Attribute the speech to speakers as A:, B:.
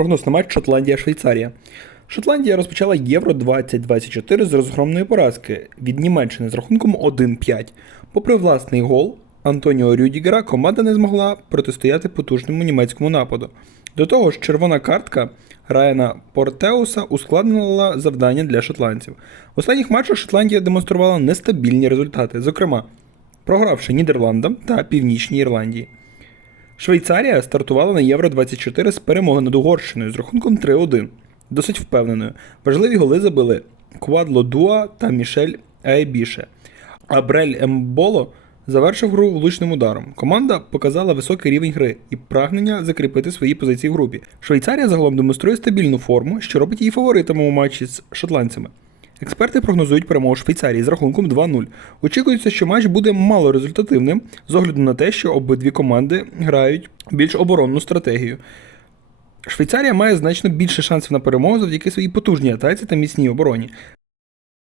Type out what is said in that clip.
A: Прогноз на матч Шотландія-Швейцарія. Шотландія розпочала Євро 2024 з розгромної поразки від Німеччини з рахунком 1-5. Попри власний гол Антоніо Рюдігера, команда не змогла протистояти потужному німецькому нападу. До того ж, червона картка Райана Портеуса ускладнила завдання для шотландців. В останніх матчах Шотландія демонструвала нестабільні результати, зокрема, програвши Нідерландам та Північній Ірландії. Швейцарія стартувала на Євро 24 з перемоги над Угорщиною з рахунком 3-1. Досить впевненою. Важливі голи забили Квадло Дуа та Мішель Аебіше. А Брель Емболо завершив гру влучним ударом. Команда показала високий рівень гри і прагнення закріпити свої позиції в групі. Швейцарія загалом демонструє стабільну форму, що робить її фаворитом у матчі з шотландцями. Експерти прогнозують перемогу Швейцарії з рахунком 2-0. Очікується, що матч буде малорезультативним з огляду на те, що обидві команди грають більш оборонну стратегію. Швейцарія має значно більше шансів на перемогу завдяки своїй потужній атаці та міцній обороні.